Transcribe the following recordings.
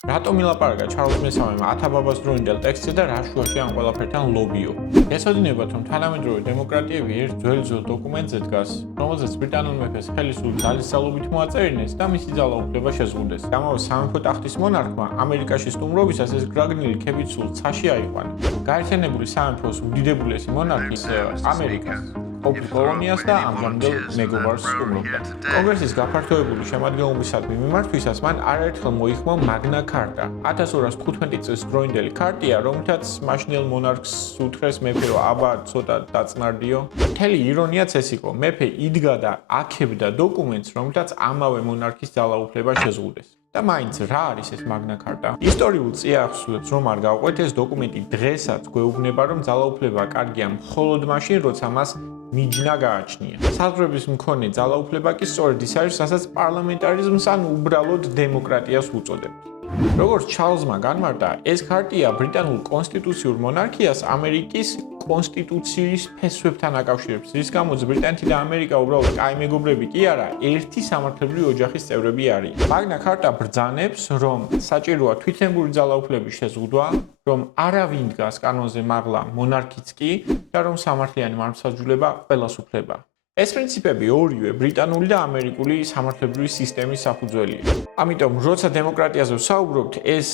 რატომ ილაპარაკა ჩარლზ მესამემ ათაბაბას დროინდელ ტექსტზე და რა შუაში ამ ყველაფერთან ლობიო? გესაძინებათ, რომ თანამედროვე დემოკრატიები ერთ ძველ დოკუმენტზე დგას, რომელზეც ბრიტანულ მეფეს ხელისუფლების ძალისწალობით მოაწერინეს და მისი ძალაუფლება შეზღუდეს. ამავე სამეფო ტახტის მონარქმა ამერიკაში სტუმრობისას ეს გრაგნილი ქებით სულ ცაში აიყვანა. გაერთიანებული სამეფოს უდიდებულესი მონარქის ამერიკას ყოფილ კოლონიას და ამჟამინდელ მეგობარს სტუმრობდა. კონგრესის გაფართოებული შემადგენლობისადმი მიმართვისას მან არაერთხელ მოიხმო მაგნა ქარტა. 1215 წლის დროინდელი ქარტია, რომლითაც მაშინელ მონარქს უთხრეს მეფე, რომ აბა ცოტა დაწნარდიო. მთელი ირონიაც ეს იყო, მეფე იდგა და აქებდა დოკუმენტს, რომლითაც ამავე მონარქის ძალაუფლება შეზღუდეს. და მაინც რა არის ეს მაგნა ქარტა? ისტორიულ წიაღისეულებს რომ არ გავყვეთ, ეს დოკუმენტი დღესაც გვეუბნება, რომ ძალაუფლება კარგია მხოლოდ მაშინ, როცა მას მიჯნა გააჩნია. საზღვრების მქონე ძალაუფლება კი სწორედ ის არის, რასაც პარლამენტარიზმს ან უბრალოდ დემოკრატიას უწოდებთ. როგორც ჩარლზმა განმარტა, ეს ქარტია ბრიტანულ კონსტიტუციურ მონარქიას ამერიკის კონსტიტუციის ფესვებთან აკავშირებს, რის გამოც ბრიტანეთი და ამერიკა უბრალოდ კაი მეგობრები კი არა, ერთი სამართლებრივი ოჯახის წევრები არიან. მაგნა ქარტა ბრძანებს, რომ საჭიროა თვითნებური ძალაუფლების შეზღუდვა, რომ არავინ დგას კანონზე მაღლა მონარქიც კი და რომ სამართლიანი მართლმსაჯულება ყველას უფლება. ეს პრინციპები ორივე ბრიტანული და ამერიკული სამართლებრივი სისტემის საფუძველია. ამიტომ, როცა დემოკრატიაზე ვსაუბრობთ, ეს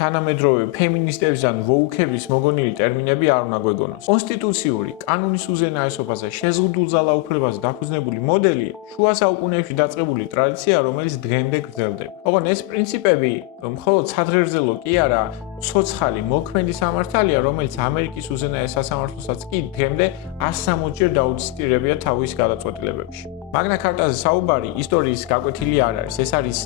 თანამედროვე ფემინისტებისგან ვოუქების მოგონილი ტერმინები არ უნდა გვეგონოს. კონსტიტუციური კანონის უზენაესობაზე შეზღუდულ ძალაუფლებაზე დაფუძნებული მოდელი შუა საუკუნეებში დაწყებული ტრადიცია, რომელიც დღემდე გრძელდება. ოღონდ ეს პრინციპები მხოლოდ სადღერძელო კი არა, ცოცხალი მოქმედი სამართალია, რომელიც ამერიკის უზენაეს სასამართლოსაც კი დღემდე 160-ჯერ დაუციტირებია თავის გადაწყვეტილებებში. მაგნა ქარტაზე საუბარი ისტორიის გაკვეთილი არ არის. ეს არის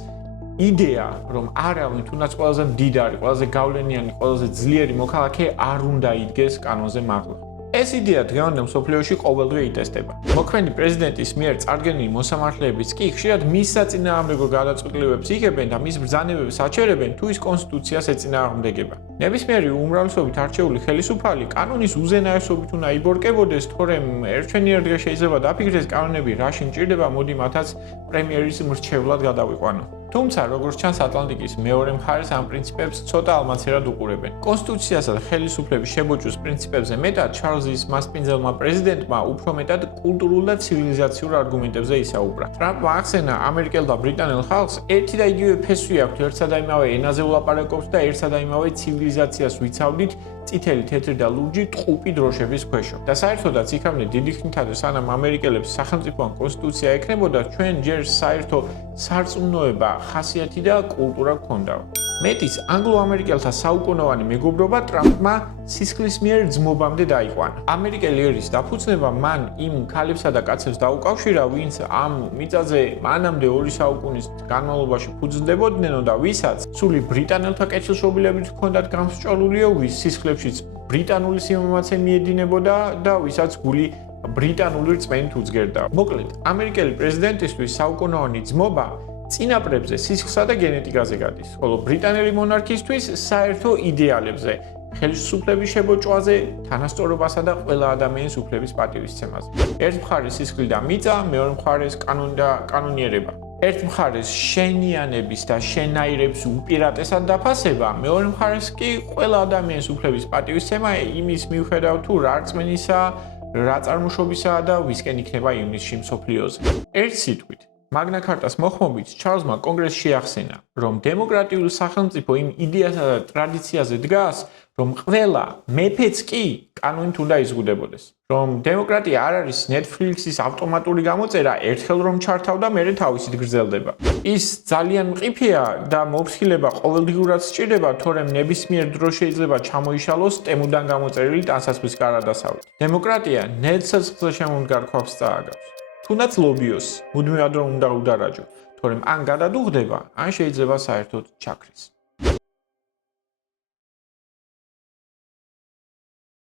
იდეა, რომ არავინ, თუნდაც ყველაზე მდიდარი, ყველაზე გავლენიანი, ყველაზე ძლიერი მოქალაქე არ უნდა იდგეს კანონზე მაღლა. ეს იდეა დღევანდელ მსოფლიოში ყოველდღე იტესტება. მოქმედი პრეზიდენტის მიერ წარდგენილი მოსამართლეებიც კი ხშირად მის საწინააღმდეგო გადაწყვეტილებებს იღებენ და მის ბრძანებებს აჩერებენ, თუ ის კონსტიტუციას ეწინააღმდეგება. ნებისმიერი უმრავლესობით არჩეული ხელისუფალი კანონის უზენაესობით უნდა იბორკებოდეს, თორემ ერთვენიერ დღეს შეიძლება დაფიქრდეს კანონები რაში მჭირდება, მოდი მათაც პრემიერის მრჩევლად გადავიყვანო. თუმცა, როგორც ჩანს, ატლანტიკის მეორე მხარეს ამ პრინციპებს ცოტა ალმაცერად უყურებენ. კონსტიტუციასა და ხელისუფლების შებოჭვის პრინციპებზე მეტად ჩარლზის მასპინძელმა პრეზიდენტმა უფრო მეტად კულტურულ და ცივილიზაციურ არგუმენტებზე ისაუბრა. ტრამპმა ახსენა, ამერიკელ და ბრიტანელ ხალხს ერთი და იგივე ფესვი აქვთ, ერთსა და იმავე ენაზე ვლაპარაკობთ და ერთსა და იმავე ცივილიზაციას ვიცავდით, წითელი, თეთრი და ლურჯი ტყუპი დროშების ქვეშ. და საერთოდაც იქამდე დიდი ხნითადმე სანამ ამერიკელებს სახელმწიფო ან კონსტიტუცია ექნებოდა, ჩვენ ჯერ საერთო სარწმუნოება, ხასიათი და კულტურა გქონდა. მეტის ანგლო-ამერიკელთა საუკუნოვანი მეგობრობა ტრამპმა სისხლის მიერ ძმობამდე დაიყვანა. ამერიკელი ერის დაფუძნება მან იმ ქალებსა და კაცებს დაუკავშირა, ვინც ამ მიწაზე მანამდე 2 საუკუნის განმავლობაში ფუძნდებოდნენ და ვისაც სული ბრიტანელთა კეთილშობილებით ჰქონდათ გამსჭოლულიო, ვის სისხლებშიც ბრიტანული სიმამაცე მიედინებოდა და ვისაც გული ბრიტანული რწმენით უძგერდა. მოკლედ, ამერიკელი პრეზიდენტისთვის საუკუნოვანი ძმობა წინაპრებზე, სისხლსა და გენეტიკაზე გადის, ხოლო ბრიტანელი მონარქისთვის საერთო იდეალებზე, ხელისუფლების შებოჭვაზე, თანასწორობასა და ყველა ადამიანის უფლების პატივისცემაზე. ერთ მხარეს სისხლი და მიწა, მეორე მხარეს კანონი და კანონიერება. ერთ მხარეს შენიანების და შენაირებს უპირატესად დაფასება, მეორე მხარეს კი ყველა ადამიანის უფლების პატივისცემა იმის მიუხედავად თუ რა რწმენისა, რა წარმოშობისა და ვისკენ იქნება ივნისში მსოფლიოზე. ერთ სიტყვით, მაგნა ქარტას მოხმობით ჩარლზმა კონგრესში ახსენა, რომ დემოკრატიული სახელმწიფო იმ იდეასა და ტრადიციაზე დგას, რომ ყველა მეფეც კი კანონით უნდა იზღუდებოდეს. რომ დემოკრატია არ არის Netflix-ის ავტომატური გამოწერა, ერთხელ რომ ჩართავ და მერე თავისით გრძელდება. ის ძალიან მყიფეა და მოფრთხილება ყოველდღიურად სჭირდება, თორემ ნებისმიერ დროს შეიძლება ჩამოიშალოს ტემუდან გამოწერილი ტანსაცმლის გარდასავლით. დემოკრატია ნეცეცხლზე შემომდგარ ქვაბს წააგავს. თუნდაც ლობიოს, მუდმივად რომ უნდა udaraჯო, თორემ ან გადადუღდება, ან შეიძლება საერთოდ ჩაქრეს.